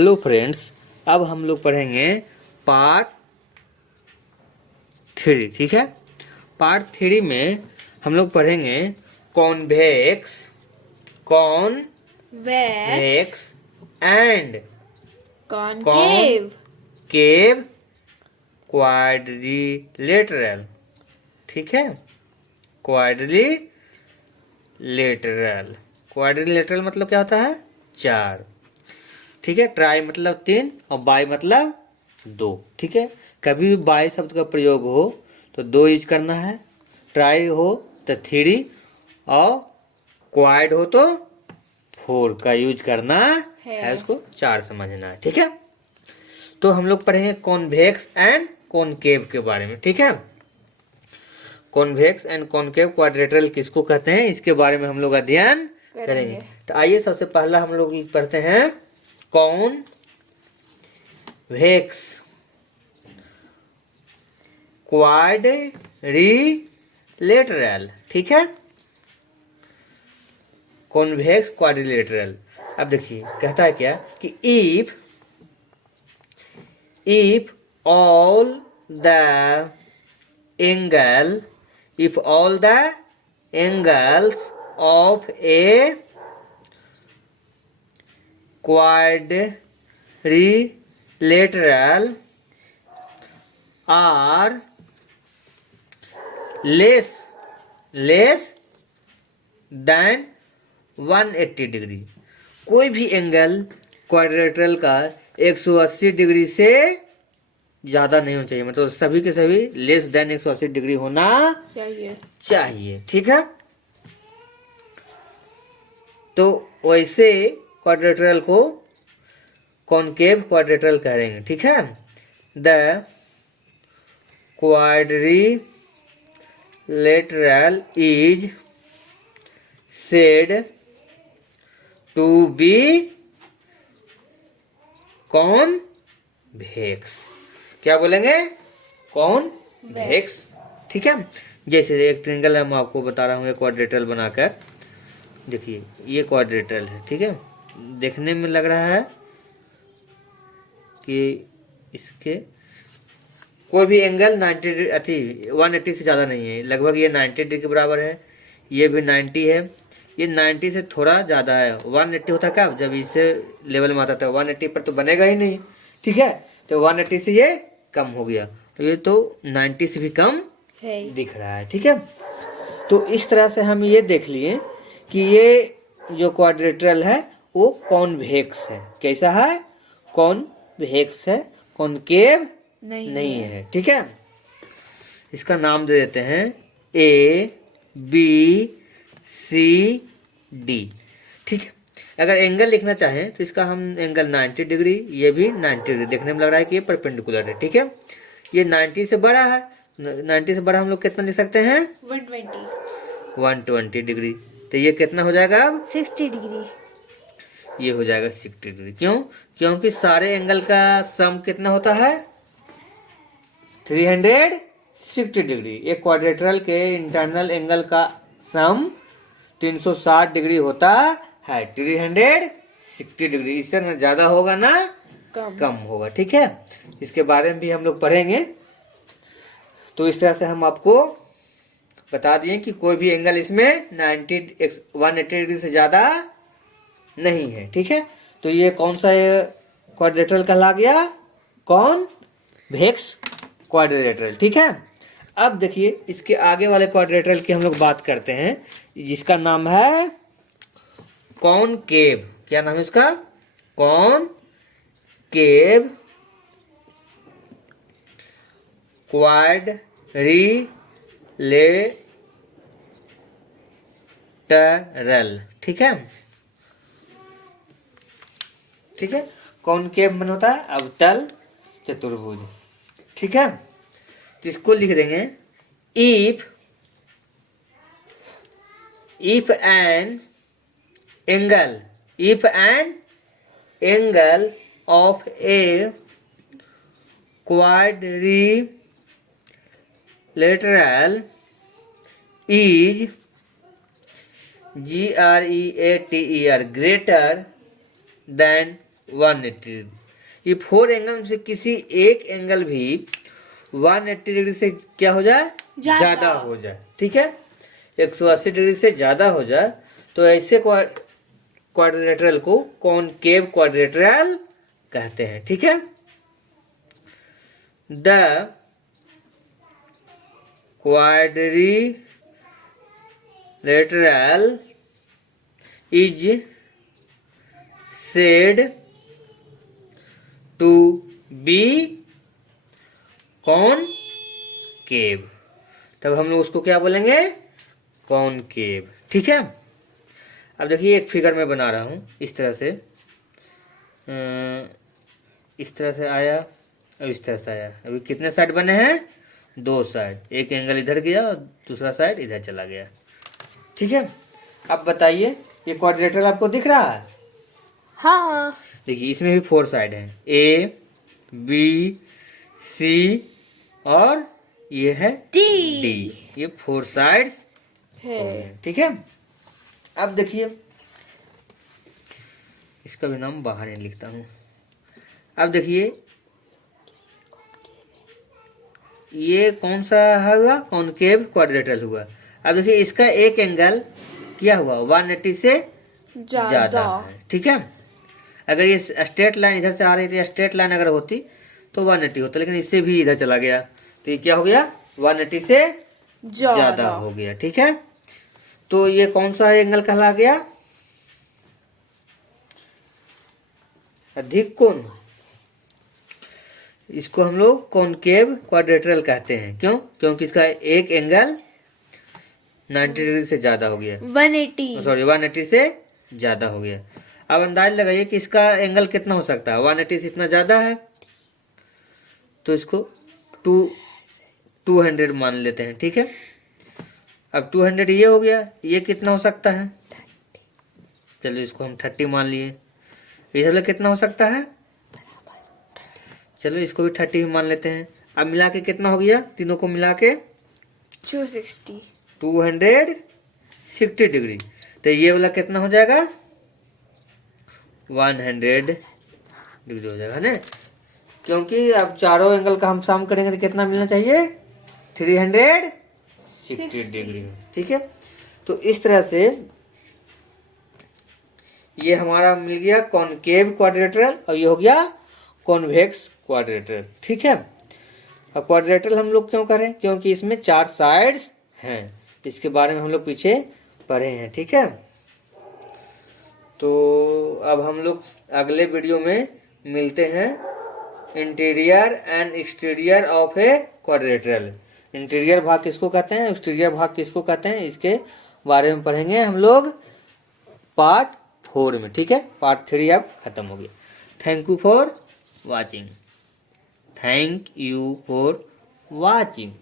Hello friends, अब हम लोग पढ़ेंगे पार्ट 3। ठीक है। पार्ट 3 में हम लोग पढ़ेंगे convex Vex, and concave, cave quadrilateral. ठीक है। क्वाड्रिलेटरल मतलब क्या होता है? 4। ठीक है। ट्राई मतलब 3 और बाई मतलब 2। ठीक है। कभी भी बाई शब्द का प्रयोग हो तो 2 यूज करना है, ट्राई हो तो 3 और क्वाड हो तो 4 का यूज करना है। उसको 4 समझना है। ठीक है। तो हम लोग पढ़ेंगे कॉन्वेक्स एंड कॉनकेव के बारे में। ठीक है। कॉन्वेक्स एंड कॉनकेव क्वाड्रिलेटरल किसको कहते हैं, इसके बारे में हम लोग अध्ययन करेंगे। तो आइए सबसे पहला हम लोग पढ़ते हैं कॉन्वेक्स क्वाड्रिलेटरल। ठीक है। Convex quadrilateral. अब देखिए कहता है क्या कि if all the angles of a quadrilateral are less than 180 degree. कोई भी एंगल क्वाड्रिलेटरल का 180 डिग्री से ज्यादा नहीं होना चाहिए, मतलब सभी के सभी लेस देन 180 डिग्री होना चाहिए। ठीक है। तो वैसे क्वाड्रिलेटरल को कॉनकेव क्वाड्रिलेटरल कहेंगे। ठीक है। The quadrilateral is said to be convex. क्या बोलेंगे? कॉन्वेक्स। ठीक है। जैसे एक ट्रायंगल है, मैं आपको बता रहा हूँ एक क्वाड्रिलेटरल बनाकर। देखिए ये क्वाड्रिलेटरल है। ठीक है। देखने में लग रहा है कि इसके कोई भी एंगल 180 से ज़्यादा नहीं है, लगभग ये 90 डिग्री के बराबर है। ये भी 90 है, ये 90 से थोड़ा ज़्यादा है। 180 होता कब? जब इससे लेवल में आता था। 180 पर तो बनेगा ही नहीं। ठीक है। तो 180 से ये कम हो गया, तो ये तो 90 से भी कम दिख रहा है। ठीक है। तो इस तरह से हम ये देख लिए कि ये जो क्वाड्रिलेटरल है वो कॉन्वेक्स है। कैसा है? कॉन्वेक्स है, कॉनकेव नहीं है। ठीक है। इसका नाम दे देते हैं A B C D। ठीक है। अगर एंगल लिखना चाहें तो इसका हम एंगल 90 डिग्री, ये भी 90 डिग्री। देखने में लग रहा है कि ये परपेंडिकुलर है। ठीक है। ये 90 से बड़ा है। 90 से बड़ा हम लोग कितना लिख सकते हैं? 120 डिग्री। तो ये कितना हो जाएगा अब? 60 डिग्री। ये हो जाएगा 60 डिग्री। क्यों? क्योंकि सारे एंगल का सम कितना होता है? 360 डिग्री। एक क्वाड्रिलेटरल के इंटरनल एंगल का सम 360 डिग्री होता है। 360 डिग्री, इससे ना ज्यादा होगा ना कम होगा। ठीक है। इसके बारे में भी हम लोग पढ़ेंगे। तो इस तरह से हम आपको बता दिए कि कोई भी एंगल इसमें 180 डिग्री से ज्यादा नहीं है। ठीक है। तो ये कौन सा क्वाड्रिलेटरल कहला गया? Convex quadrilateral. ठीक है। अब देखिए इसके आगे वाले क्वाड्रिलेटरल की हम लोग बात करते हैं, जिसका नाम है कॉनकेव। क्या नाम है इसका? Concave quadrilateral. ठीक है। ठीक है। कॉनकेव मन होता है अवतल चतुर्भुज। ठीक है। तो इसको लिख देंगे if an angle of a quadrilateral is GREATER greater than 180 degree. ये 4 एंगल में से किसी एक एंगल भी 180 डिग्री से क्या हो जाए, ज्यादा हो जाए, ठीक है, 180 डिग्री से ज्यादा हो जाए, तो ऐसे क्वाड्रिलेटरल को कॉनकेव क्वाड्रिलेटरल कहते हैं, ठीक है। The quadrilateral is said to be concave. तब हम लोग उसको क्या बोलेंगे, कॉनकेव, ठीक है। अब देखिए एक फिगर में बना रहा हूं इस तरह से, इस तरह से आया और इस तरह से आया। अभी कितने साइड बने हैं, 2 साइड, एक एंगल इधर गया और दूसरा साइड इधर चला गया, ठीक है। अब बताइए ये क्वाड्रिलेटरल आपको दिख रहा है, हाँ। देखिए इसमें भी 4 साइड हैं, ए बी सी और ये है डी। ये 4 साइड्स है। ठीक है। अब देखिए इसका भी नाम बाहर ही लिखता हूं। अब देखिए ये कौन सा हुआ, कॉनकेव क्वाड्रिलेटरल हुआ। अब देखिए इसका एक एंगल क्या हुआ, 180 से ज्यादा है, ठीक है। अगर ये स्ट्रेट लाइन इधर से आ रही थी, स्ट्रेट लाइन अगर होती तो 180 होता, लेकिन इससे भी इधर चला गया, तो ये क्या हो गया, 180 से ज्यादा हो गया, ठीक है। तो ये कौन सा एंगल कहला गया, अधिक कोण। इसको हम लोग कॉनकेव क्वाड्रिलेटरल कहते हैं, क्यों, क्योंकि इसका एक एंगल 90 डिग्री से ज्यादा हो गया, 180 सॉरी 180 से ज्यादा हो गया। अब अंदाज लगाइए कि इसका एंगल कितना हो सकता है, 180 से इतना ज्यादा है, तो इसको 200 मान लेते हैं, ठीक है। अब 200 ये हो गया, ये कितना हो सकता है, चलो इसको हम 30 मान लिए। इधर कितना हो सकता है, चलो इसको भी 30 मान लेते हैं। अब मिला के कितना हो गया, तीनों को मिला के 260 डिग्री। तो ये वाला कितना हो जाएगा, 100 डिग्री हो जाएगा ना, क्योंकि अब चारों एंगल का हम सम करेंगे तो कितना मिलना चाहिए, 360 डिग्री, ठीक है। तो इस तरह से ये हमारा मिल गया कॉनकेव क्वाड्रिलेटरल और ये हो गया कॉन्वेक्स क्वाड्रिलेटरल, ठीक है। अब क्वाड्रिलेटरल हम लोग क्यों करें, क्योंकि इसमें 4 साइड्स हैं, इसके बारे में हम लोग पीछे पढ़े हैं, ठीक है। तो अब हम लोग अगले वीडियो में मिलते हैं, interior and exterior of a quadrilateral. Interior भाग किसको कहते हैं, एक्सटीरियर भाग किसको कहते हैं, इसके बारे में पढ़ेंगे हम लोग पार्ट 4 में, ठीक है। पार्ट 3 अब खत्म हो गया। Thank you for watching.